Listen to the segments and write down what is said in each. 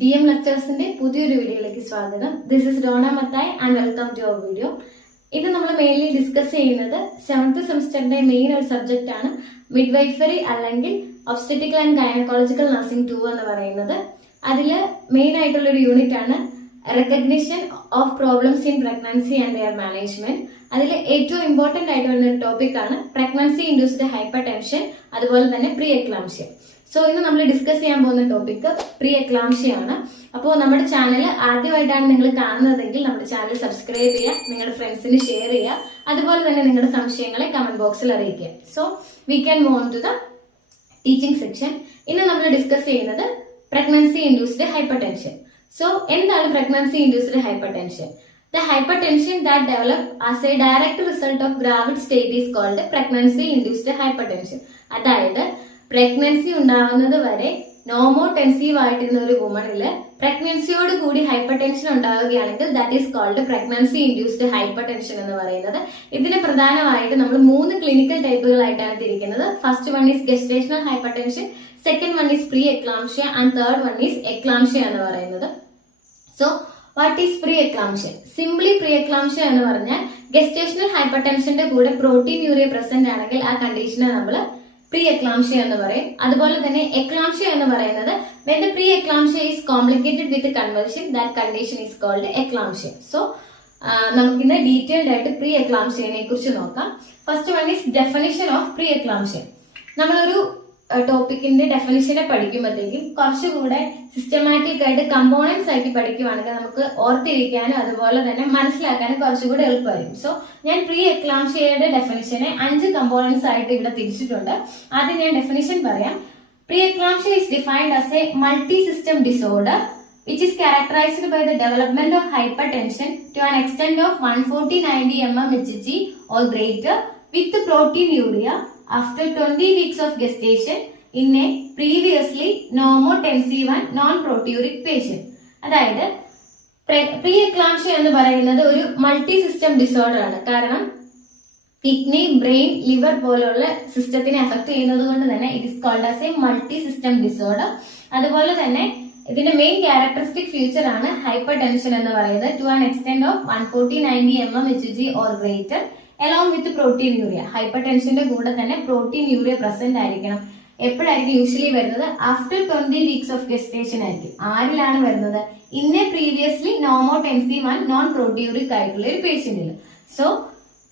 DM ലെക്ചേഴ്സിന്റെ പുതിയൊരു വീഡിയോയിലേക്ക് സ്വാഗതം. This is Dona Mathai and welcome to our video. ഇത് നമ്മൾ മെയിൻലി ഡിസ്കസ് ചെയ്യുന്നത് 7th സെമസ്റ്ററിന്റെ മെയിൻ ഒരു സബ്ജക്റ്റ് ആണ് മിഡ്വൈഫറി അല്ലെങ്കിൽ ഒബ്സ്റ്ററ്റിക്കൽ ആൻഡ് ഗൈനക്കോളജിക്കൽ നഴ്സിംഗ് 2 എന്ന് പറയുന്നത്. അതിൽ മെയിൻ ആയിട്ടുള്ള ഒരു യൂണിറ്റ് ആണ് recognition of problems in pregnancy and their management. അതിൽ ഏറ്റവും ഇമ്പോർട്ടന്റ് ആയിട്ട് വരുന്ന ഒരു ടോപ്പിക് ആണ് പ്രഗ്നൻസി ഇൻഡ്യൂസ്ഡ് ഹൈപ്പർ ടെൻഷൻ, അതുപോലെ തന്നെ പ്രീ എക്ലാംഷ്യ. സോ ഇന്ന് നമ്മൾ ഡിസ്കസ് ചെയ്യാൻ പോകുന്ന ടോപ്പിക് പ്രീ എക്ലാംഷ്യ ആണ്. അപ്പോൾ നമ്മുടെ ചാനൽ ആദ്യമായിട്ടാണ് നിങ്ങൾ കാണുന്നതെങ്കിൽ നമ്മുടെ ചാനൽ സബ്സ്ക്രൈബ് ചെയ്യുക, നിങ്ങളുടെ ഫ്രണ്ട്സിന് ഷെയർ ചെയ്യുക, അതുപോലെ തന്നെ നിങ്ങളുടെ സംശയങ്ങളെ കമന്റ് ബോക്സിൽ അറിയിക്കുക. So we can move on to the teaching section. ഇന്ന് നമ്മൾ ഡിസ്കസ് ചെയ്യുന്നത് pregnancy induced hypertension. So എന്താണ് pregnancy induced hypertension? The hypertension that develops as a direct result of gravid state is called pregnancy induced hypertension. അതായത് pregnancy ഉണ്ടാവുന്നത് വരെ normotensive ആയിട്ടുള്ള ഒരു വുമണില് പ്രഗ്നൻസിയോട് കൂടി ഹൈപ്പർ ടെൻഷൻ ഉണ്ടാവുകയാണെങ്കിൽ that is called pregnancy induced hypertension എന്ന് പറയുന്നത്. ഇതിന് പ്രധാനമായിട്ട് നമ്മൾ 3 ക്ലിനിക്കൽ ടൈപ്പുകളായിട്ടാണ് തിരിക്കുന്നത്. First one is gestational hypertension, second one is pre eclampsia and third one is eclampsia എന്ന് പറയുന്നത്. So what is pre eclampsia? Simply pre eclampsia എന്ന് പറഞ്ഞാൽ ഗെസ്റ്റേഷണൽ ഹൈപ്പർ ടെൻഷന്റെ കൂടെ പ്രോട്ടീൻ യൂറിയ പ്രസന്റ് ആണെങ്കിൽ ആ കണ്ടീഷനെ നമ്മൾ പ്രീ എക്ലാംഷ്യ എന്ന് പറയും. അതുപോലെ തന്നെ എക്ലാംഷ്യ എന്ന് പറയുന്നത് when the pre-eclampsia is complicated with convulsion, that condition is called eclampsia. So നമുക്കിന്ന് ഡീറ്റെയിൽഡ് ആയിട്ട് പ്രീ എക്ലാംഷ്യനെ കുറിച്ച് നോക്കാം. First one is definition of pre eclampsia. നമ്മളൊരു ടോപ്പിക്കിന്റെ ഡെഫിനിഷനെ പഠിക്കുമ്പോഴത്തേക്കും കുറച്ചുകൂടെ സിസ്റ്റമാറ്റിക് ആയിട്ട് കമ്പോണൻസ് ആക്കി പഠിക്കുവാണെങ്കിൽ നമുക്ക് ഓർത്തിരിക്കാനും അതുപോലെ തന്നെ മനസ്സിലാക്കാനും കുറച്ചുകൂടെ എളുപ്പമായിരിക്കും. സോ ഞാൻ പ്രീ എക്ലാംഷ്യയുടെ ഡെഫിനിഷനെ 5 കമ്പോണൻസ് ആയിട്ട് ഇവിടെ തിരിച്ചിട്ടുണ്ട്. ആദ്യം ഞാൻ ഡെഫിനിഷൻ പറയാം. Pre eclampsia is defined as a multi-system disorder which is characterized by the development of hypertension to an extent of 140-90 mmHg or greater with proteinuria after 20 weeks of gestation in a previously normotensive and non-proteuric patient. അതായത് pre eclampsia എന്ന് പറയുന്നത് ഒരു multi system disorder ആണ്. കാരണം kidney, brain, liver പോലുള്ള സിസ്റ്റത്തിനെ affect ചെയ്യുന്നത് കൊണ്ട് തന്നെ it is called as a multi system disorder. അതുപോലെ തന്നെ ഇതിന്റെ മെയിൻ ക്യാരക്ടറിസ്റ്റിക് ഫീച്ചർ ആണ് ഹൈപ്പർ ടെൻഷൻ എന്ന് പറയുന്നത് to an extent of 140-90 mmHg or greater along with proteinuria. ഹൈപ്പർ ടെൻഷന്റെ കൂടെ തന്നെ പ്രോട്ടീൻ യൂറിയ പ്രസന്റ് ആയിരിക്കണം. എപ്പോഴായിരിക്കും യൂഷ്വലി വരുന്നത്? ആഫ്റ്റർ 20 വീക്സ് ഓഫ് ഗെസ്റ്റേഷൻ ആയിരിക്കും. ആരിലാണ് വരുന്നത്? ഇന്നെ previously normotensive and non proteinuric ആയിട്ടുള്ള ഒരു പേഷ്യന്റിൽ. So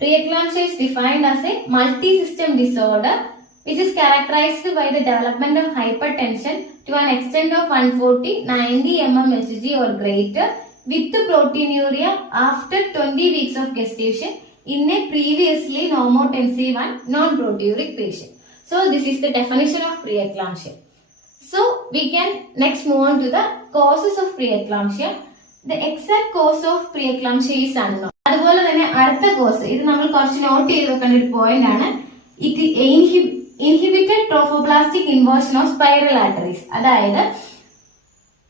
pre-eclampsia is defined as a multi-system disorder which is characterized by the development of hypertension to an extent of 140-90 mmHg or greater with proteinuria after 20 weeks of gestation in a previously normotensive and non-proteuric patient. So this is the definition of pre-eclampsia. So we can next move on to the causes of pre-eclampsia. The exact cause of pre-eclampsia is unknown. അതുപോലെ തന്നെ അടുത്ത cos, ഇത് നമ്മൾ കുറച്ച് not ചെയ്ത് വെക്കേണ്ട ഒരു point ആണ്. It inhibited trophoblastic inversion of spiral arteries. അതായത്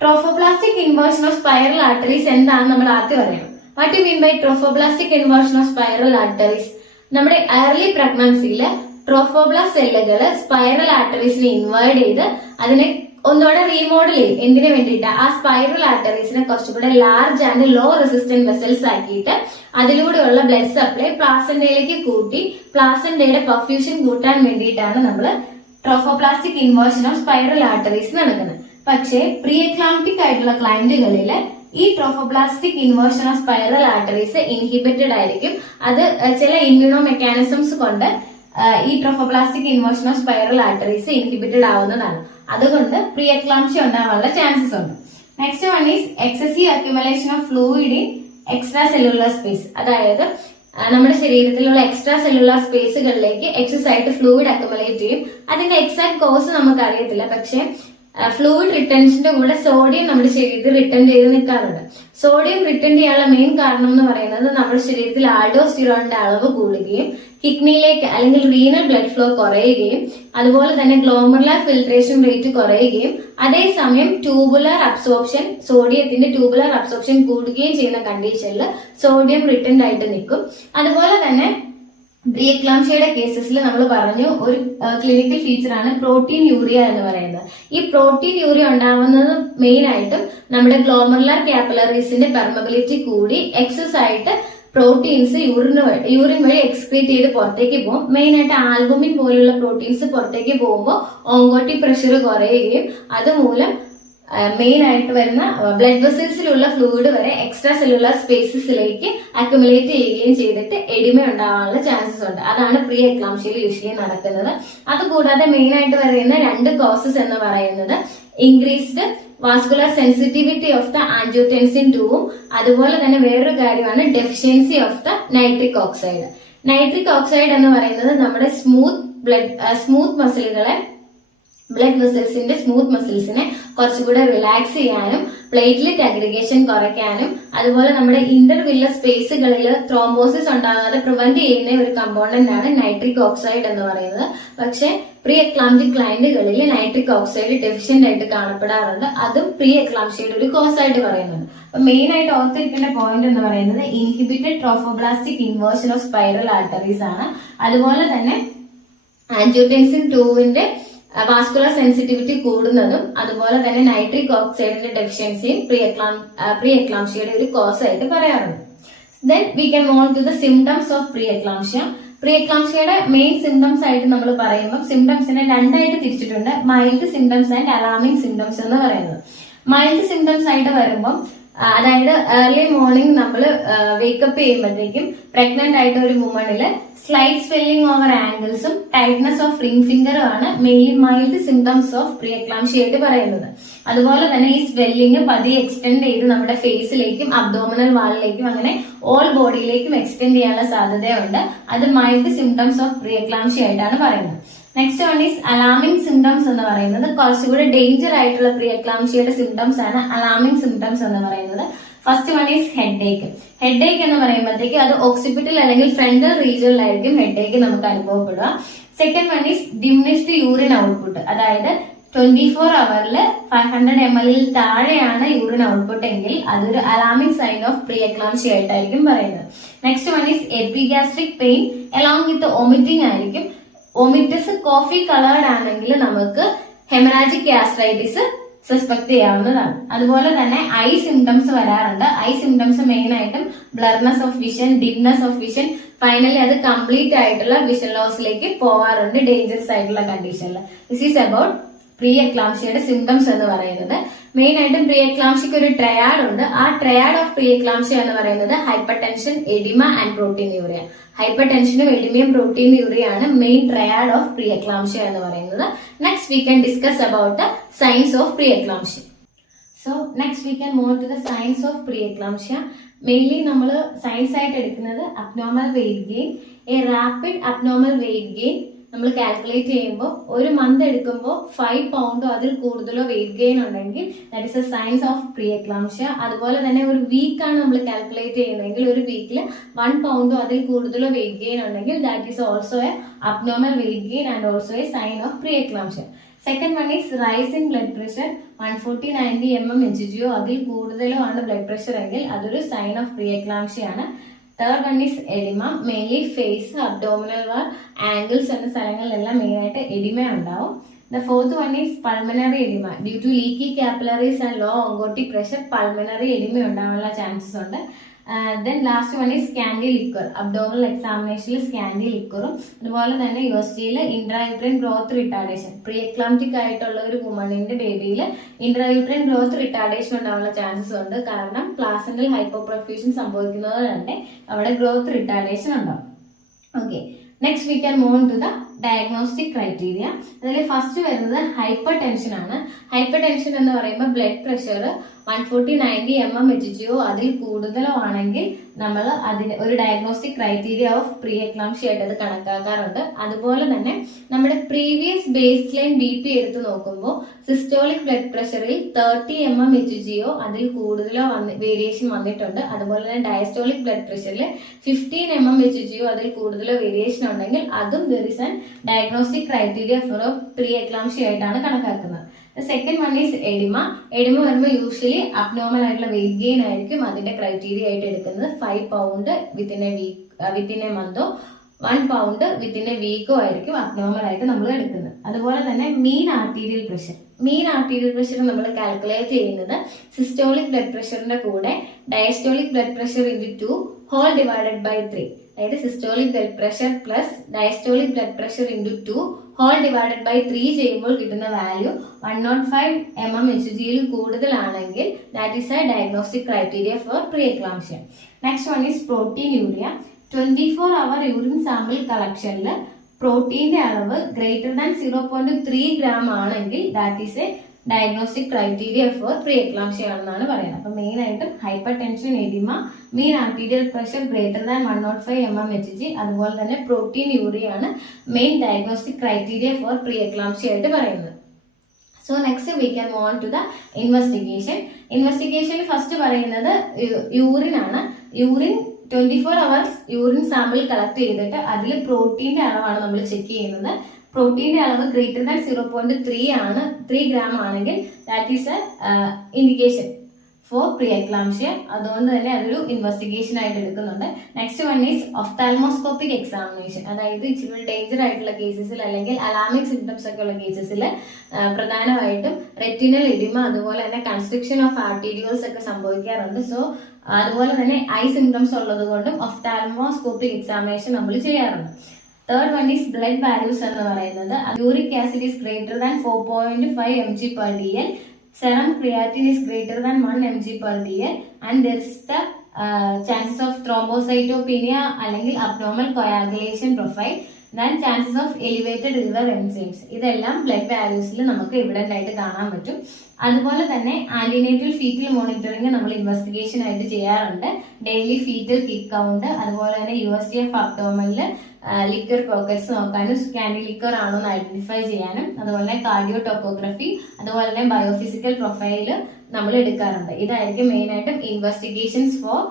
trophoblastic inversion of spiral arteries എന്താണെന്ന് നമ്മൾ ആദ്യം പറയണം. What you mean by trophoblastic inversion of spiral arteries? നമ്മുടെ ഏർലി പ്രഗ്നൻസിയില് ട്രോഫോബ്ലാസ്റ്റ് സെല്ലുകള് സ്പൈറൽ ആർട്ടറീസിനെ ഇൻവേർഡ് ചെയ്ത് അതിനെ ഒന്നുകൂടെ റീമോഡൽ ചെയ്യും. എന്തിനു വേണ്ടിയിട്ട്? ആ സ്പൈറൽ ആർട്ടറീസിനെ കുറച്ചുകൂടെ large and low resistant vessels ആക്കിയിട്ട് അതിലൂടെയുള്ള ബ്ലഡ് സപ്ലൈ പ്ലാസന്റയിലേക്ക് കൂട്ടി പ്ലാസന്റയുടെ പെർഫ്യൂഷൻ കൂട്ടാൻ വേണ്ടിയിട്ടാണ് നമ്മൾ trophoblastic inversion of spiral arteries നടക്കുന്നത്. പക്ഷേ പ്രീ എക്ലാംപ്റ്റിക് ആയിട്ടുള്ള ക്ലയന്റുകളില് ഈ trophoblastic inversion of spiral arteries inhibited ആയിരിക്കും. അത് ചില ഇമ്മ്യൂണോ മെക്കാനിസംസ് കൊണ്ട് ഈ trophoblastic inversion of spiral arteries inhibited ആവുന്നതാണ്. അതുകൊണ്ട് പ്രീ എക്ലാംഷ്യ ഉണ്ടാവാനുള്ള ചാൻസസ് ഉണ്ട്. Next one is excessive accumulation of fluid in extracellular space. അതായത് നമ്മുടെ ശരീരത്തിലുള്ള എക്സ്ട്രാ സെല്ലുലാർ സ്പേസുകളിലേക്ക് എക്സസ് ആയിട്ട് ഫ്ലൂയിഡ് അക്യുമുലേറ്റ് ചെയ്യും. അതിന്റെ എക്സാക്ട് കോസ് നമുക്ക് അറിയത്തില്ല. പക്ഷെ ഫ്ലൂയിഡ് റിട്ടൻഷന്റെ കൂടെ സോഡിയം നമ്മുടെ ശരീരത്തിൽ റിട്ടേൺ ചെയ്ത് നിൽക്കാറുണ്ട്. സോഡിയം റിട്ടേൺ ചെയ്യാനുള്ള മെയിൻ കാരണം എന്ന് പറയുന്നത് നമ്മുടെ ശരീരത്തിൽ ആൾഡോസ്റ്റിറോണിന്റെ അളവ് കൂടുകയും കിഡ്നിയിലേക്ക് അല്ലെങ്കിൽ റീനൽ ബ്ലഡ് ഫ്ലോ കുറയുകയും അതുപോലെ തന്നെ ഗ്ലോമറുലാർ ഫിൽട്രേഷൻ റേറ്റ് കുറയുകയും അതേസമയം ട്യൂബുലർ അബ്സോർപ്ഷൻ, സോഡിയത്തിന്റെ ട്യൂബുലർ അബ്സോർപ്ഷൻ കൂടുകയും ചെയ്യുന്ന കണ്ടീഷനിൽ സോഡിയം റിട്ടേൺ ആയിട്ട് നിൽക്കും. അതുപോലെ തന്നെ പ്രീ എക്ലാംഷ്യയുടെ കേസസിൽ നമ്മൾ പറഞ്ഞു ഒരു ക്ലിനിക്കൽ ഫീച്ചർ ആണ് പ്രോട്ടീൻ യൂറിയ എന്ന് പറയുന്നത്. ഈ പ്രോട്ടീൻ യൂറിയ ഉണ്ടാവുന്നത് മെയിൻ ആയിട്ടും നമ്മുടെ ഗ്ലോമറുലാർ കാപ്പിലറീസിന്റെ പെർമബിലിറ്റി കൂടി എക്സസ് ആയിട്ട് പ്രോട്ടീൻസ് യൂറിൻ വഴി എക്സ്ക്രീറ്റ് ചെയ്ത് പുറത്തേക്ക് പോകും. മെയിൻ ആയിട്ട് ആൽബുമിൻ പോലുള്ള പ്രോട്ടീൻസ് പുറത്തേക്ക് പോകുമ്പോൾ ഓങ്കോട്ടിക് പ്രഷർ കുറയുകയും അതുമൂലം മെയിൻ ആയിട്ട് വരുന്ന ബ്ലഡ് വെസൽസിലുള്ള ഫ്ലൂയിഡ് വരെ എക്സ്ട്രാ സെല്ലുലാർ സ്പേസസിലേക്ക് അക്യുമുലേറ്റ് ചെയ്യുകയും ചെയ്തിട്ട് എഡിമ ഉണ്ടാവാനുള്ള ചാൻസസ് ഉണ്ട്. അതാണ് പ്രീ എക്ലാംഷ്യയിൽ യൂഷ്വലി നടക്കുന്നത്. അതുകൂടാതെ മെയിൻ ആയിട്ട് പറയുന്ന 2 കോസസ് എന്ന് പറയുന്നത് increased vascular sensitivity of the angiotensin 2 അതുപോലെ തന്നെ വേറൊരു കാര്യമാണ് deficiency of the nitric oxide. Nitric oxide എന്ന് പറയുന്നത് നമ്മുടെ സ്മൂത്ത് മസിലുകളെ ബ്ലഡ് വെസൽസിന്റെ സ്മൂത്ത് മസിൽസിനെ കുറച്ചുകൂടെ റിലാക്സ് ചെയ്യാനും പ്ലേറ്റ്ലെറ്റ് അഗ്രിഗേഷൻ കുറയ്ക്കാനും അതുപോലെ നമ്മുടെ ഇന്റർവില്ല സ്പേസുകളിൽ ത്രോംബോസിസ് ഉണ്ടാകാതെ പ്രിവെന്റ് ചെയ്യുന്ന ഒരു കമ്പോണന്റ് ആണ് നൈട്രിക് ഓക്സൈഡ് എന്ന് പറയുന്നത്. പക്ഷെ പ്രീ എക്ലാംപ്റ്റിക് ക്ലയന്റുകളിൽ നൈട്രിക് ഓക്സൈഡ് ഡെഫിഷ്യന്റ് ആയിട്ട് കാണപ്പെടാറുണ്ട്. അതും പ്രീ എക്ലാംപ്ഷ്യയുടെ ഒരു കോസ് ആയിട്ട് പറയുന്നുണ്ട്. അപ്പൊ മെയിൻ ആയിട്ട് ഓർത്തിരിക്കേണ്ട പോയിന്റ് എന്ന് പറയുന്നത് inhibited trophoblastic inversion of spiral arteries ആണ്. അതുപോലെ തന്നെ ആൻജിയോടെൻസിൻ 2 വാസ്കുലർ സെൻസിറ്റിവിറ്റി കൂടുന്നതും അതുപോലെ തന്നെ നൈട്രിക് ഓക്സൈഡിന്റെ ഡെഫിഷ്യൻസിയും പ്രീ എക്ലാംഷ്യയുടെ ഒരു കോസ് ആയിട്ട് പറയാറുണ്ട്. Then we can move to the symptoms of pre eclampsia. Pre എക്ലാംഷ്യയുടെ മെയിൻ സിംറ്റംസ് ആയിട്ട് നമ്മൾ പറയുമ്പോൾ സിംറ്റംസിനെ 2 ആയിട്ട് തിരിച്ചിട്ടുണ്ട്. Mild symptoms and alarming symptoms എന്ന് പറയുന്നത്. മൈൽഡ് സിംറ്റംസ് ആയിട്ട് വരുമ്പോൾ അതായത് ഏർലി മോർണിംഗ് നമ്മൾ വേക്കപ്പ് ചെയ്യുമ്പോഴത്തേക്കും പ്രഗ്നന്റ് ആയിട്ട് ഒരു വുമണില് സ്ലൈറ്റ് സ്വെല്ലിംഗ് ഓവർ ആംഗിൾസും ടൈറ്റ്നസ് ഓഫ് റിംഗ് ഫിംഗറും ആണ് mainly mild symptoms of pre eclampsia ആയിട്ട് പറയുന്നത്. അതുപോലെ തന്നെ ഈ സ്വെല്ലിംഗ് പതിയെ എക്സ്റ്റെൻഡ് ചെയ്ത് നമ്മുടെ ഫേസിലേക്കും അബ്ഡോമിനൽ വാളിലേക്കും അങ്ങനെ ഓൾ ബോഡിയിലേക്കും എക്സ്റ്റെൻഡ് ചെയ്യാനുള്ള സാധ്യതയുണ്ട്. അത് mild symptoms of pre eclampsia ആയിട്ടാണ് പറയുന്നത്. Next one is alarming symptoms എന്ന് പറയുന്നത് കുറച്ചുകൂടി ഡേഞ്ചർ ആയിട്ടുള്ള പ്രീ എക്ലാംഷ്യയുടെ സിംറ്റംസ് ആണ് അലാമിംഗ് സിംറ്റംസ് എന്ന് പറയുന്നത്. First one is headache. Headache എന്ന് പറയുമ്പോഴത്തേക്ക് അത് ഓക്സിപിറ്റൽ അല്ലെങ്കിൽ ഫ്രണ്ടൽ റീജിയനിലായിരിക്കും ഹെഡേക്ക് നമുക്ക് അനുഭവപ്പെടുക. Second one is diminished urine output. അതായത് 24 hours 500 ml താഴെയാണ് യൂറിൻ ഔട്ട്പുട്ട് എങ്കിൽ അതൊരു alarming sign of pre eclampsia ആയിട്ടായിരിക്കും പറയുന്നത്. Next one is epigastric pain along with vomiting ആയിരിക്കും. വോമിറ്റസ് കോഫി കളേർഡ് ആണെങ്കിൽ നമുക്ക് ഹെമറാജിക് ഗ്യാസ്ട്രൈറ്റിസ് സസ്പെക്ട് ചെയ്യാവുന്നതാണ്. അതുപോലെ തന്നെ ഐ സിംറ്റംസ് വരാറുണ്ട്. ഐ സിംറ്റംസ് മെയിൻ ആയിട്ടും blurness of vision, dimness of vision, finally അത് കംപ്ലീറ്റ് ആയിട്ടുള്ള വിഷൻ ലോസിലേക്ക് പോവാറുണ്ട് ഡേഞ്ചറസ് ആയിട്ടുള്ള കണ്ടീഷനിൽ. ദിസ് ഈസ് അബൌട്ട് പ്രീ എക്ലാംഷ്യയുടെ സിംറ്റംസ് എന്ന് പറയുന്നത്. മെയിൻ ആയിട്ടും പ്രീ എക്ലാംഷ്യക്ക് ഒരു ട്രയാഡ് ഉണ്ട്. ആ ട്രയാഡ് ഓഫ് പ്രീ എക്ലാംഷ്യ എന്ന് പറയുന്നത് hypertension, oedema and proteinuria. ഹൈപ്പർ ടെൻഷനും എഡിമയും പ്രോട്ടീൻ യൂറിയാണ് main triad of pre eclampsia എന്ന് പറയുന്നത്. Next we can discuss about the signs of pre eclampsia. So next we can move to the signs of pre eclampsia. Mainly നമ്മൾ signs ആയിട്ട് എടുക്കുന്നത് abnormal weight gain. A rapid abnormal weight gain നമ്മൾ calculate ചെയ്യുമ്പോൾ ഒരു month എടുക്കുമ്പോൾ 5 pounds അതിൽ കൂടുതലോ weight gain ഉണ്ടെങ്കിൽ that is a signs of pre eclampsia. അതുപോലെ തന്നെ ഒരു വീക്കാണ് നമ്മൾ കാൽക്കുലേറ്റ് ചെയ്യുന്നതെങ്കിൽ ഒരു വീക്കിൽ 1 pound അതിൽ കൂടുതലോ വെയിറ്റ് ഗെയിൻ ഉണ്ടെങ്കിൽ that is also a abnormal weight gain and also a sign of pre eclampsia. Second one is rise in blood pressure. 140/90 mmHg അതിൽ കൂടുതലോ ആണ് ബ്ലഡ് പ്രഷർ എങ്കിൽ അതൊരു സൈൻ ഓഫ് പ്രീ എക്ലാംഷ്യ ആണ്. Third one is oedema. Mainly face, abdominal wall, ankles എന്ന സ്ഥലങ്ങളിലെല്ലാം main ആയിട്ട് oedema ഉണ്ടാവും. The fourth one is pulmonary oedema. Due to leaky capillaries and low ഓങ്കോട്ടിക് pressure pulmonary oedema ഉണ്ടാവാനുള്ള chances ഉണ്ട്. Then last one is scanty liquor. Abdominal എക്സാമിനേഷനിൽ scanty ലിക്വറും അതുപോലെ തന്നെ യുഎസ്ജിയിൽ intrauterine growth retardation. Pre eclamptic ആയിട്ടുള്ള ഒരു വുമണിന്റെ ബേബിയിൽ ഇൻട്രായൂട്രൈൻ ഗ്രോത്ത് റിട്ടാർഡേഷൻ ഉണ്ടാവാനുള്ള ചാൻസസ് ഉണ്ട്. കാരണം പ്ലാസന്റൽ ഹൈപ്പോപ്രൊഫ്യൂഷൻ സംഭവിക്കുന്നത് തന്നെ അവിടെ ഗ്രോത്ത് റിട്ടാർഡേഷൻ ഉണ്ടാവും. Okay, next we can move to the diagnostic criteria. അതിൽ ഫസ്റ്റ് വരുന്നത് ഹൈപ്പർ ടെൻഷൻ ആണ്. ഹൈപ്പർ ടെൻഷൻ എന്ന് പറയുമ്പോൾ ബ്ലഡ് പ്രഷർ 140/90 mmHg അതിൽ കൂടുതലോ ആണെങ്കിൽ നമ്മൾ അതിന് ഒരു diagnostic criteria of pre eclampsia ആയിട്ട് അത് കണക്കാക്കാറുണ്ട്. അതുപോലെ തന്നെ നമ്മുടെ പ്രീവിയസ് ബേസ് ലൈൻ BP എടുത്ത് നോക്കുമ്പോൾ സിസ്റ്റോളിക് ബ്ലഡ് പ്രഷറിൽ 30 mmHg അതിൽ കൂടുതലോ വേരിയേഷൻ വന്നിട്ടുണ്ട്. അതുപോലെ തന്നെ ഡയസ്റ്റോളിക് ബ്ലഡ് പ്രഷറിൽ 15 mmHg അതിൽ കൂടുതലോ വേരിയേഷൻ ഉണ്ടെങ്കിൽ അതും there is an diagnostic criteria for pre eclampsia ആയിട്ടാണ് കണക്കാക്കുന്നത്. Second one is oedema. Oedema വരുമ്പോൾ യൂഷ്വലി അബ്നോർമൽ ആയിട്ടുള്ള വെയിറ്റ് ഗെയിൻ ആയിരിക്കും അതിന്റെ ക്രൈറ്റീരിയ ആയിട്ട് എടുക്കുന്നത്. 5 pounds വിത്തിൻ എ മന്തോ 1 pound വിത്തിൻ എ വീക്കോ ആയിരിക്കും അബ്നോർമൽ ആയിട്ട് നമ്മൾ എടുക്കുന്നത്. അതുപോലെ തന്നെ mean arterial pressure. Main arterial pressure നമ്മൾ കാൽക്കുലേറ്റ് ചെയ്യുന്നത് സിസ്റ്റോളിക് ബ്ലഡ് പ്രഷറിന്റെ കൂടെ diastolic blood pressure into 2 whole divided by 3. അതായത് systolic blood pressure plus diastolic blood pressure into 2 whole divided by 3 ചെയ്യുമ്പോൾ കിട്ടുന്ന വാല്യൂ 105 mmHg കൂടുതലാണെങ്കിൽ that is a diagnostic criteria for pre eclampsia. Next one is proteinuria. 24-hour urine sample കളക്ഷനിൽ പ്രോട്ടീന്റെ അളവ് greater than 0.3 gram ആണെങ്കിൽ that is a diagnostic criteria for pre eclampsia ആണെന്നാണ് പറയുന്നത്. അപ്പൊ മെയിൻ ആയിട്ടും hypertension, oedema, main arterial pressure greater than 105 mmHg, അതുപോലെ തന്നെ പ്രോട്ടീൻ യൂറിയ ആണ് main diagnostic criteria for pre eclampsia ആയിട്ട് പറയുന്നത്. So next we can move on to the investigation. Investigation first പറയുന്നത് യൂറിൻ ആണ്. Urine 24 hours urine sample collect ചെയ്തിട്ട് അതിൽ പ്രോട്ടീന്റെ അളവാണ് നമ്മൾ ചെക്ക് ചെയ്യുന്നത്. പ്രോട്ടീന്റെ അളവ് ഗ്രേറ്റർ ദാൻ 0.3 gram ആണെങ്കിൽ that is a indication for pre eclampsia. അതുകൊണ്ട് തന്നെ അതൊരു ഇൻവെസ്റ്റിഗേഷൻ ആയിട്ട് എടുക്കുന്നുണ്ട്. Next one is ophthalmoscopic examination. അതായത് ഇച്ചിരി ഡേഞ്ചർ ആയിട്ടുള്ള കേസസിൽ അല്ലെങ്കിൽ അലാമിക് സിംറ്റംസ് ഒക്കെ ഉള്ള കേസസിൽ പ്രധാനമായിട്ടും റെറ്റിനൽ എഡിമ, അതുപോലെ തന്നെ കൺസ്ട്രക്ഷൻ ഓഫ് ആർട്ടീരിയോൾസ് ഒക്കെ സംഭവിക്കാറുണ്ട്. സോ അതുപോലെ തന്നെ ഐ സിംറ്റംസ് ഉള്ളത് കൊണ്ടും ഒഫ്താൽമോസ്കോപ്പിക് എക്സാമിനേഷൻ നമ്മൾ ചെയ്യാറുണ്ട്. Third one is blood values എന്ന് പറയുന്നത് uric acid is greater than 4.5 mg/dl, serum creatinine is greater than 1 mg/dl, and there is the chances of thrombocytopenia അല്ലെങ്കിൽ abnormal coagulation profile, then chances of elevated liver enzymes. ഇതെല്ലാം blood വാല്യൂസിൽ നമുക്ക് evident ആയിട്ട് കാണാൻ പറ്റും. അതുപോലെ തന്നെ ആന്റിനേറ്റൽ ഫീറ്റൽ മോണിറ്ററിംഗ് നമ്മൾ investigation ആയിട്ട് ചെയ്യാറുണ്ട്. ഡെയിലി ഫീറ്റൽ കിക്ക് കൗണ്ട്, അതുപോലെ തന്നെ USGF അബ്ഡോമനിൽ ലിക്വർ പോക്കറ്റ്സ് നോക്കാനും സ്കാനി ലിക്വർ ആണോ എന്ന് ഐഡന്റിഫൈ ചെയ്യാനും, അതുപോലെ തന്നെ കാർഡിയോ ടോക്കോഗ്രഫി, അതുപോലെ തന്നെ ബയോഫിസിക്കൽ പ്രൊഫൈല് നമ്മൾ എടുക്കാറുണ്ട്. ഇതായിരിക്കും മെയിൻ ആയിട്ടും ഇൻവെസ്റ്റിഗേഷൻസ് ഫോർ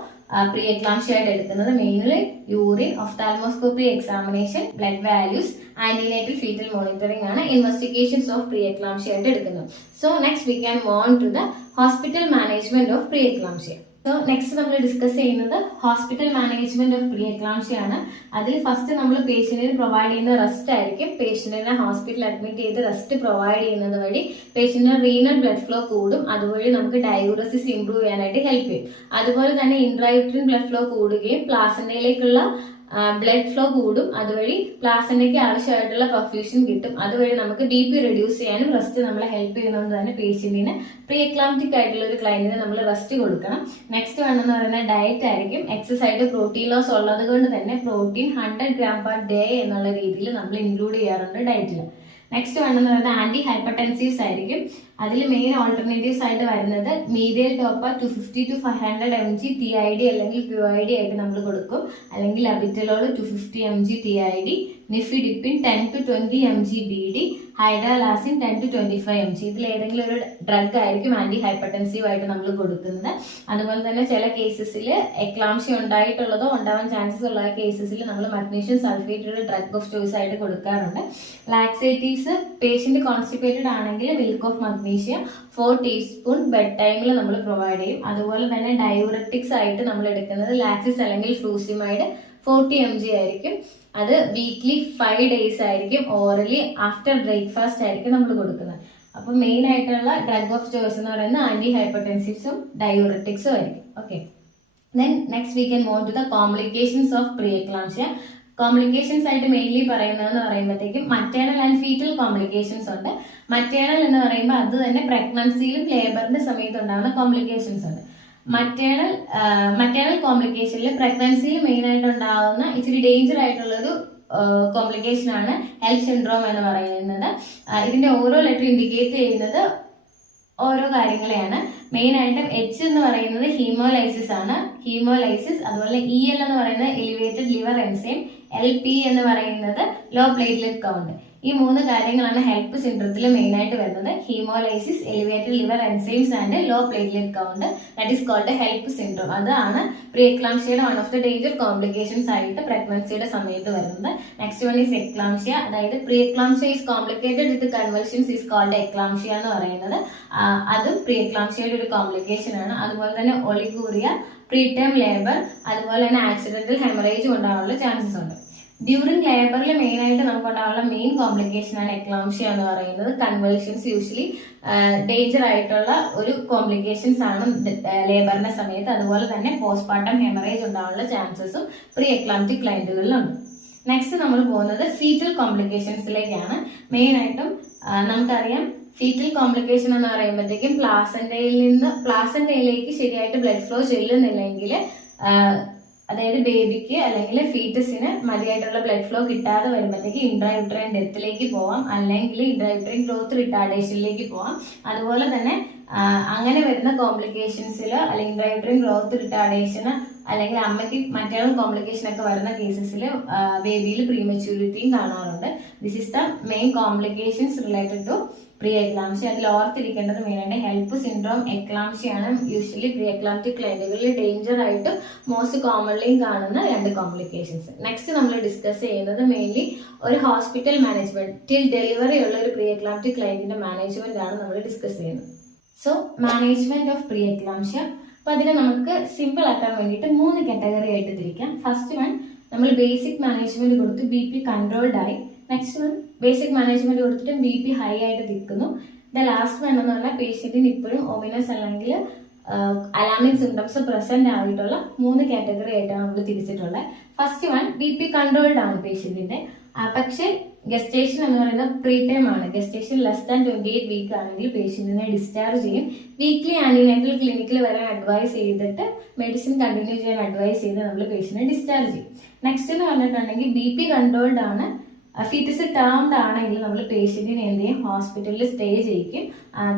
പ്രീ എക്ലാംഷ്യ ആയിട്ട് എടുക്കുന്നത്. Mainly urine, ophthalmoscopy examination, blood values, antenatal foetal monitoring ആണ് ഇൻവെസ്റ്റിഗേഷൻസ് ഓഫ് പ്രീ എക്ലാംഷ്യ ആയിട്ട് എടുക്കുന്നത്. So next we can move on to the hospital management of pre eclampsia. So next നമ്മൾ discuss ചെയ്യുന്നത് hospital management of pre eclampsia ആണ്. അതിൽ first നമ്മൾ പേഷ്യന്റിന് provide ചെയ്യുന്ന rest ആയിരിക്കും. പേഷ്യന്റിനെ ഹോസ്പിറ്റലിൽ അഡ്മിറ്റ് ചെയ്ത് റെസ്റ്റ് പ്രൊവൈഡ് ചെയ്യുന്നത് വഴി പേഷ്യന്റിന് റീനൽ ബ്ലഡ് ഫ്ലോ കൂടും. അതുവഴി നമുക്ക് ഡയൂറസിസ് ഇംപ്രൂവ് ചെയ്യാനായിട്ട് ഹെൽപ്പ് ചെയ്യും. അതുപോലെ തന്നെ ഇൻട്രായൂട്രിൻ ബ്ലഡ് ഫ്ലോ കൂടുകയും പ്ലാസന്റയിലേക്കുള്ള ബ്ലഡ് ഫ്ലോ കൂടും. അതുവഴി പ്ലാസന്റയ്ക്ക് ആവശ്യമായിട്ടുള്ള പെർഫ്യൂഷൻ കിട്ടും. അതുവഴി നമുക്ക് BP റെഡ്യൂസ് ചെയ്യാനും റെസ്റ്റ് നമ്മളെ ഹെൽപ്പ് ചെയ്യുന്നതുകൊണ്ട് തന്നെ പേഷ്യന്റിന് പ്രീ എക്ലാംപ്റ്റിക് ആയിട്ടുള്ള ഒരു ക്ലയന്റിന് നമ്മൾ റെസ്റ്റ് കൊടുക്കണം. നെക്സ്റ്റ് വേണമെന്ന് പറയുന്നത് ഡയറ്റ് ആയിരിക്കും. എക്സസ് ആയിട്ട് പ്രോട്ടീൻ ലോസ് ഉള്ളത് കൊണ്ട് തന്നെ പ്രോട്ടീൻ 100 gram/day എന്നുള്ള രീതിയിൽ നമ്മൾ ഇൻക്ലൂഡ് ചെയ്യാറുണ്ട് ഡയറ്റിൽ. നെക്സ്റ്റ് വേണമെന്ന് പറയുന്നത് ആന്റി ഹൈപ്പർടെൻസീവ്സ് ആയിരിക്കും. അതിൽ മെയിൻ ഓൾട്ടർനേറ്റീവ്സ് ആയിട്ട് വരുന്നത് മീഡിയൽ ടോപ്പ 250 to 500 mg TID അല്ലെങ്കിൽ QID ആയിട്ട് നമ്മൾ കൊടുക്കും. അല്ലെങ്കിൽ അബിറ്റലോൾ 250 mg TID, നിഫിഡിപ്പിൻ 10 to 20 mg BD, ഹൈഡ്രാലാസിൻ 10 to 25 mg. ഇതിൽ ഏതെങ്കിലും ഒരു ഡ്രഗ് ആയിരിക്കും ആന്റി ഹൈപ്പർടെൻസീവ് ആയിട്ട് നമ്മൾ കൊടുക്കുന്നത്. അതുപോലെ തന്നെ ചില കേസസിൽ എക്ലാംഷ്യ ഉണ്ടായിട്ടുള്ളതോ ഉണ്ടാവാൻ ചാൻസസ് ഉള്ള കേസസിൽ നമ്മൾ മഗ്നീഷ്യം സൾഫേറ്റ് ഒരു ഡ്രഗ് ഓഫ് ചോയ്സ് ആയിട്ട് കൊടുക്കാറുണ്ട്. ലാക്സേറ്റീവ്സ് പേഷ്യന്റ് കോൺസ്റ്റിപ്പേറ്റഡ് ആണെങ്കിൽ milk of magnesium 4 teaspoon bed ടൈമിൽ നമ്മൾ പ്രൊവൈഡ് ചെയ്യും. അതുപോലെ തന്നെ ഡയൂററ്റിക്സ് ആയിട്ട് നമ്മൾ എടുക്കുന്നത് ലാക്സിസ് അല്ലെങ്കിൽ ഫ്ലൂസിമൈഡ് 40 mg ആയിരിക്കും. അത് വീക്ക്ലി 5 days ആയിരിക്കും. ഓറലി ആഫ്റ്റർ ബ്രേക്ക്ഫാസ്റ്റ് ആയിരിക്കും നമ്മൾ കൊടുക്കുന്നത്. അപ്പൊ മെയിൻ ആയിട്ടുള്ള ഡ്രഗ് ഓഫ് ചോയ്സ് എന്ന് പറയുന്നത് ആന്റി ഹൈപ്പർടെൻസീവ്സും ഡയൂററ്റിക്സും ആയിരിക്കും. Okay, then next we can move to the complications of pre eclampsia. Complications ആയിട്ട് മെയിൻലി പറയുന്നതെന്ന് പറയുമ്പോഴത്തേക്കും മറ്റേണൽ ആൻഡ് ഫീറ്റൽ കോംപ്ലിക്കേഷൻസ് ഉണ്ട്. മറ്റേണൽ എന്ന് പറയുമ്പോൾ അത് തന്നെ പ്രഗ്നൻസിയിലും ലേബറിന്റെ സമയത്ത് ഉണ്ടാകുന്ന കോംപ്ലിക്കേഷൻസ് ഉണ്ട്. മറ്റേണൽ കോംപ്ലിക്കേഷനിൽ പ്രഗ്നൻസിയിൽ മെയിൻ ആയിട്ട് ഉണ്ടാകുന്ന ഇച്ചിരി ഡേഞ്ചർ ആയിട്ടുള്ളൊരു കോംപ്ലിക്കേഷൻ ആണ് ഹെൽപ്പ് സിൻഡ്രോം എന്ന് പറയുന്നത്. ഇതിന്റെ ഓരോ ലെറ്റർ ഇൻഡിക്കേറ്റ് ചെയ്യുന്നത് ഓരോ കാര്യങ്ങളെയാണ്. മെയിൻ ആയിട്ടും H എന്ന് പറയുന്നത് ഹീമോലൈസിസ് ആണ്, ഹീമോലൈസിസ്. അതുപോലെ EL എന്ന് പറയുന്നത് എലിവേറ്റഡ് ലിവർ എൻസൈം, LP എന്ന് പറയുന്നത് ലോ പ്ലേറ്റ്ലെറ്റ് കൗണ്ട്. ഈ 3 കാര്യങ്ങളാണ് ഹെൽപ്പ് സിൻഡ്രത്തിൽ മെയിൻ ആയിട്ട് വരുന്നത്. Haemolysis, elevated liver enzymes and low platelet count. That is called HELLP syndrome. അതാണ് പ്രീ എക്ലാംഷ്യയുടെ one of the danger complications ആയിട്ട് പ്രഗ്നൻസിയുടെ സമയത്ത് വരുന്നത്. Next one is eclampsia. അതായത് preeclampsia is complicated with convulsions is called eclampsia എന്ന് പറയുന്നത്. അതും പ്രീ എക്ലാംഷ്യയുടെ ഒരു കോംപ്ലിക്കേഷൻ ആണ്. അതുപോലെ തന്നെ ഒളിഗൂറിയ, പ്രീടേം ലേബർ, അതുപോലെ തന്നെ ആക്സിഡന്റൽ ഹെമറേജും ഉണ്ടാവാനുള്ള ചാൻസസ് ഉണ്ട്. ഡ്യൂറിങ് ലേബറിൽ മെയിൻ ആയിട്ട് നമുക്ക് ഉണ്ടാവുന്ന മെയിൻ കോംപ്ലിക്കേഷൻ ആണ് എക്ലാംഷ്യ എന്ന് പറയുന്നത്. കൺവൾഷൻസ് യൂഷ്വലി ഡേഞ്ചർ ആയിട്ടുള്ള ഒരു കോംപ്ലിക്കേഷൻസ് ആണ് ലേബറിന്റെ സമയത്ത്. അതുപോലെ തന്നെ പോസ്റ്റ്മോർട്ടം ഹെമറേജ് ഉണ്ടാവാനുള്ള ചാൻസസും പ്രീ എക്ലാംപ്റ്റിക് ക്ലയന്റുകളിലുണ്ട്. നെക്സ്റ്റ് നമ്മൾ പോകുന്നത് ഫീറ്റൽ കോംപ്ലിക്കേഷൻസിലേക്കാണ്. മെയിൻ ആയിട്ടും നമുക്കറിയാം ഫീറ്റൽ കോംപ്ലിക്കേഷൻ എന്ന് പറയുമ്പോഴത്തേക്കും പ്ലാസന്റയിലേക്ക് ശരിയായിട്ട് ബ്ലഡ് ഫ്ലോ ചെല്ലുന്നില്ലെങ്കിൽ, അതായത് ബേബിക്ക് അല്ലെങ്കിൽ ഫീറ്റസിന് മതിയായിട്ടുള്ള ബ്ലഡ് ഫ്ലോ കിട്ടാതെ വരുമ്പോഴത്തേക്ക് ഇൻട്രായൂട്രൈൻ ഡെത്തിലേക്ക് പോവാം, അല്ലെങ്കിൽ ഇൻട്രായൂട്രൈൻ ഗ്രോത്ത് റിട്ടാർഡേഷനിലേക്ക് പോവാം. അതുപോലെ തന്നെ അങ്ങനെ വരുന്ന കോംപ്ലിക്കേഷൻസിൽ അല്ലെങ്കിൽ ഇൻട്രായൂട്രൈൻ ഗ്രോത്ത് റിട്ടാർഡേഷന് അല്ലെങ്കിൽ അമ്മയ്ക്ക് മറ്റേ കോംപ്ലിക്കേഷൻ ഒക്കെ വരുന്ന കേസസിൽ ബേബിയിൽ പ്രീമെച്യൂരിറ്റിയും കാണാറുണ്ട്. This is the main complications related to preeclampsia. അതിൽ ഓർത്തിരിക്കേണ്ടത് മെയിനായിട്ട് ഹെൽപ്പ് സിൻഡ്രോം എക്ലാംഷ്യാണ് യൂഷ്വലി പ്രീ എക്ലാംപ്റ്റിക് ക്ലയന്റുകളിൽ ഡേഞ്ചർ ആയിട്ട് മോസ്റ്റ് കോമൺലിയും കാണുന്ന 2 കോംപ്ലിക്കേഷൻസ്. നെക്സ്റ്റ് നമ്മൾ ഡിസ്കസ് ചെയ്യുന്നത് മെയിൻലി ഒരു ഹോസ്പിറ്റൽ മാനേജ്മെന്റ് ടിൽ ഡെലിവറി ഉള്ള ഒരു പ്രീ എക്ലാംപ്റ്റിക് ക്ലയന്റിന്റെ മാനേജ്മെന്റ് ആണ് നമ്മൾ ഡിസ്കസ് ചെയ്യുന്നത്. So management of pre eclampsia. അപ്പൊ അതിനെ നമുക്ക് സിമ്പിൾ ആക്കാൻ വേണ്ടിയിട്ട് 3 കാറ്റഗറി ആയിട്ട് തിരിക്കാം. ഫസ്റ്റ് വൺ നമ്മൾ ബേസിക് മാനേജ്മെന്റ് കൊടുത്ത് BP കൺട്രോൾഡ് ആയി. നെക്സ്റ്റ് വൺ ബേസിക് മാനേജ്മെന്റ് കൊടുത്തിട്ട് BP ഹൈ ആയിട്ട് നിൽക്കുന്നു. ദ ലാസ്റ്റ് വൺ എന്ന് പറഞ്ഞാൽ പേഷ്യന്റിന് ഇപ്പോഴും ഒമിനസ് അല്ലെങ്കിൽ അലാമിക് സിംറ്റംസ് പ്രസന്റ് ആയിട്ടുള്ള 3 കാറ്റഗറി ആയിട്ടാണ് നമ്മൾ തിരിച്ചിട്ടുള്ളത്. ഫസ്റ്റ് വൺ BP കൺട്രോൾഡ് ആണ് പേഷ്യന്റിന്റെ, പക്ഷേ ഗസ്റ്റേഷൻ എന്ന് പറയുന്നത് പ്രീ ടൈം ആണ്. ഗസ്റ്റേഷൻ ലെസ് ദാൻ 28 വീക്ക് ആണെങ്കിൽ പേഷ്യന്റിനെ ഡിസ്ചാർജ് ചെയ്യും. വീക്ക്ലി ആന്റിനേറ്റൽ ക്ലിനിക്കിൽ വരാൻ അഡ്വൈസ് ചെയ്തിട്ട് മെഡിസിൻ കണ്ടിന്യൂ ചെയ്യാൻ അഡ്വൈസ് ചെയ്ത് നമ്മൾ പേഷ്യന്റിനെ ഡിസ്ചാർജ് ചെയ്യും. നെക്സ്റ്റ് എന്ന് പറഞ്ഞിട്ടുണ്ടെങ്കിൽ BP കൺട്രോൾഡ് ആണ്, ഫീറ്റസ് ടേംഡ് ആണെങ്കിൽ നമ്മൾ പേഷ്യന്റിനെ എന്ത് ചെയ്യും, ഹോസ്പിറ്റലിൽ സ്റ്റേ ചെയ്യിക്കും.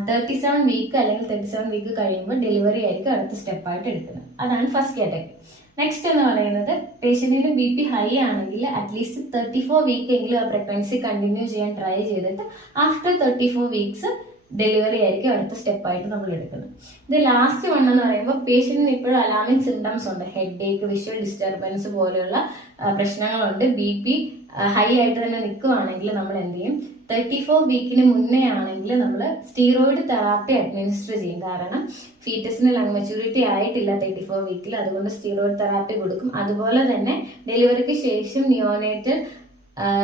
37 വീക്ക് അല്ലെങ്കിൽ 37 വീക്ക് കഴിയുമ്പോൾ ഡെലിവറി ആയിരിക്കും അടുത്ത സ്റ്റെപ്പായിട്ട് എടുക്കുന്നത്. അതാണ് ഫസ്റ്റ് കാറ്റഗറി. നെക്സ്റ്റ് എന്ന് പറയുന്നത് പേഷ്യന്റിന് BP ഹൈ ആണെങ്കിൽ അറ്റ്ലീസ്റ്റ് 34 വീക്ക് എങ്കിലും ആ പ്രഗ്നൻസി കണ്ടിന്യൂ ചെയ്യാൻ ട്രൈ ചെയ്തിട്ട് ആഫ്റ്റർ 34 വീക്സ് ഡെലിവറി ആയിരിക്കും അടുത്ത സ്റ്റെപ്പായിട്ട് നമ്മൾ എടുക്കുന്നത്. ഇത് ലാസ്റ്റ് വൺ എന്ന് പറയുമ്പോൾ പേഷ്യന്റിന് ഇപ്പോഴും അലാമിക് സിംറ്റംസ് ഉണ്ട്, ഹെഡ് ഏക്ക്, വിഷ്വൽ ഡിസ്റ്റർബൻസ് പോലെയുള്ള പ്രശ്നങ്ങളുണ്ട്. BP ഹൈ ആയിട്ട് തന്നെ നിൽക്കുവാണെങ്കിൽ നമ്മൾ എന്ത് ചെയ്യും, 34 വീക്കിന് മുന്നേ ആണെങ്കിൽ നമ്മൾ സ്റ്റീറോയിഡ് തെറാപ്പി അഡ്മിനിസ്റ്റർ ചെയ്യും. കാരണം ഫീറ്റസിന് ലങ് മെച്യൂരിറ്റി ആയിട്ടില്ല 34 വീക്കിൽ, അതുകൊണ്ട് സ്റ്റീറോയിഡ് തെറാപ്പി കൊടുക്കും. അതുപോലെ തന്നെ ഡെലിവറിക്ക് ശേഷം നിയോനേറ്റൽ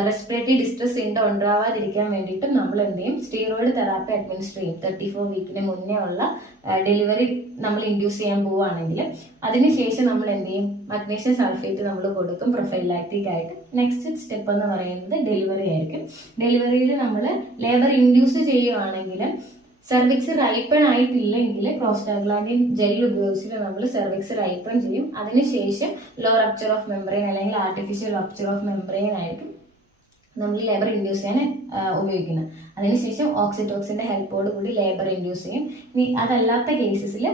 റെസ്പിറേറ്ററി ഡിസ്ട്രസ് സിൻഡ്രോം ഉണ്ടാവാതിരിക്കാൻ വേണ്ടിയിട്ട് നമ്മൾ എന്ത് ചെയ്യും, സ്റ്റീറോയിഡ് തെറാപ്പി അഡ്മിനിസ്റ്റർ ചെയ്യും. 34 വീക്കിന് മുന്നേ ഉള്ള ഡെലിവറി നമ്മൾ ഇൻഡ്യൂസ് ചെയ്യാൻ പോവുകയാണെങ്കിൽ. അതിനുശേഷം നമ്മൾ എന്ത് ചെയ്യും, മഗ്നീഷ്യം സൾഫേറ്റ് നമ്മൾ കൊടുക്കും പ്രൊഫൈലാക്റ്റിക് ആയിട്ട്. നെക്സ്റ്റ് സ്റ്റെപ്പ് എന്ന് പറയുന്നത് ഡെലിവറി ആയിരിക്കും. ഡെലിവറിയിൽ നമ്മൾ ലേബർ ഇൻഡ്യൂസ് ചെയ്യുവാണെങ്കിൽ സെർവിക്സ് റൈപ്പൺ ആയിട്ടില്ലെങ്കിൽ പ്രോസ്റ്റാഗ്ലാൻഡിൻ ജെൽ ഉപയോഗിച്ചിട്ട് നമ്മൾ സെർവിക്സ് റൈപ്പൺ ചെയ്യും. അതിനുശേഷം ലോ റപ്ചർ ഓഫ് മെംബ്രെയിൻ അല്ലെങ്കിൽ ആർട്ടിഫിഷ്യൽ റപ്ചർ ഓഫ് മെംബ്രെയിൻ ആയിരിക്കും നമ്മൾ ലേബർ ഇൻഡ്യൂസ് ചെയ്യാൻ ഉപയോഗിക്കുന്നത്. അതിനുശേഷം ഓക്സിറ്റോക്സിന്റെ ഹെൽപ്പോട് കൂടി ലേബർ ഇൻഡ്യൂസ് ചെയ്യും. ഇനി അതല്ലാത്ത കേസസിൽ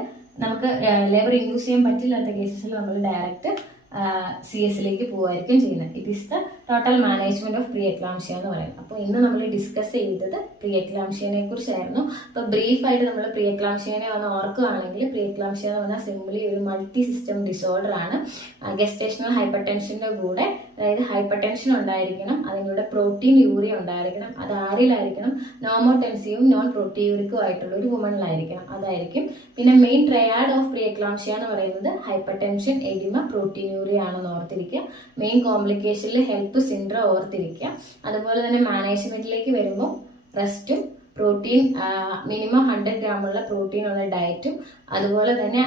നമുക്ക് ലേബർ ഇൻഡ്യൂസ് ചെയ്യാൻ പറ്റില്ലാത്ത കേസസിൽ നമ്മൾ ഡയറക്റ്റ് CS പോവുമായിരിക്കും ചെയ്യുന്നത്. It is the total management of pre eclampsia എന്ന് പറയുന്നത്. അപ്പോൾ ഇന്ന് നമ്മൾ ഡിസ്കസ് ചെയ്തത് പ്രീ എക്ലാംഷ്യനെ കുറിച്ചായിരുന്നു. അപ്പോൾ ബ്രീഫായിട്ട് നമ്മൾ പ്രീ എക്ലാംഷ്യനെ വന്ന് ഓർക്കുകയാണെങ്കിൽ പ്രീ എക്ലാംഷ്യ എന്ന് പറഞ്ഞാൽ സിംപ്ലി ഒരു മൾട്ടി സിസ്റ്റം ഡിസോർഡർ ആണ്. ഗസ്റ്റേഷണൽ ഹൈപ്പർ ടെൻഷന്റെ കൂടെ, അതായത് ഹൈപ്പർ ടെൻഷൻ ഉണ്ടായിരിക്കണം, അതിൻ്റെ കൂടെ പ്രോട്ടീൻ യൂറിയ ഉണ്ടായിരിക്കണം. അത് ആരിലായിരിക്കണം, നോമോടെൻസീവും നോൺ പ്രോട്ടീയൂറിക്കും ആയിട്ടുള്ള ഒരു വുമണിലായിരിക്കണം. അതായിരിക്കും. പിന്നെ main triad of pre eclampsia എന്ന് പറയുന്നത് hypertension, oedema, protein urea ആണെന്ന് ഓർത്തിരിക്കുക. മെയിൻ കോംപ്ലിക്കേഷനിൽ ഹെൽപ്പ് സിൻഡ്രോം ഓർത്തിരിക്കുക. അതുപോലെ തന്നെ മാനേജ്മെന്റിലേക്ക് വരുമ്പോൾ റെസ്റ്റും പ്രോട്ടീൻ മിനിമം 100 ഗ്രാമുള്ള പ്രോട്ടീൻ ഉള്ള ഡയറ്റും, അതുപോലെ തന്നെ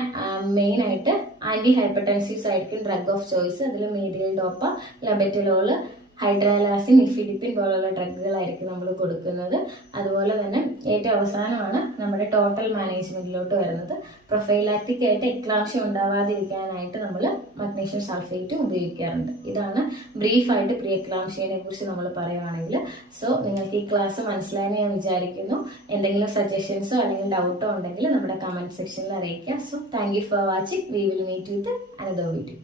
മെയിൻ ആയിട്ട് ആന്റി ഹൈപ്പർടെൻസീവ്സ് ആയിരിക്കും ഡ്രഗ് ഓഫ് ചോയ്സ്. അതിൽ മീഥൈൽ ഡോപ്പ, ലബെറ്റലോള്, ഹൈഡ്രാലാസിൻ, നിഫിഡിപ്പിൻ പോലുള്ള ഡ്രഗുകളായിരിക്കും നമ്മൾ കൊടുക്കുന്നത്. അതുപോലെ തന്നെ ഏറ്റവും അവസാനമാണ് നമ്മുടെ ടോട്ടൽ മാനേജ്മെന്റിലോട്ട് വരുന്നത്. പ്രൊഫൈലാക്റ്റിക് ആയിട്ട് എക്ലാംഷ്യ ഉണ്ടാവാതിരിക്കാനായിട്ട് നമ്മൾ മഗ്നീഷ്യം സൾഫേറ്റ് ഉപയോഗിക്കാറുണ്ട്. ഇതാണ് ബ്രീഫായിട്ട് പ്രീ എക്ലാംഷ്യനെ കുറിച്ച് നമ്മൾ പറയുകയാണെങ്കിൽ. സോ നിങ്ങൾക്ക് ഈ ക്ലാസ് മനസ്സിലായെന്ന് ഞാൻ വിചാരിക്കുന്നു. എന്തെങ്കിലും സജഷൻസോ അല്ലെങ്കിൽ ഡൗട്ടോ ഉണ്ടെങ്കിൽ നമ്മുടെ കമന്റ് സെക്ഷനിൽ അറിയിക്കാം. So thank you for watching. We will meet with another video.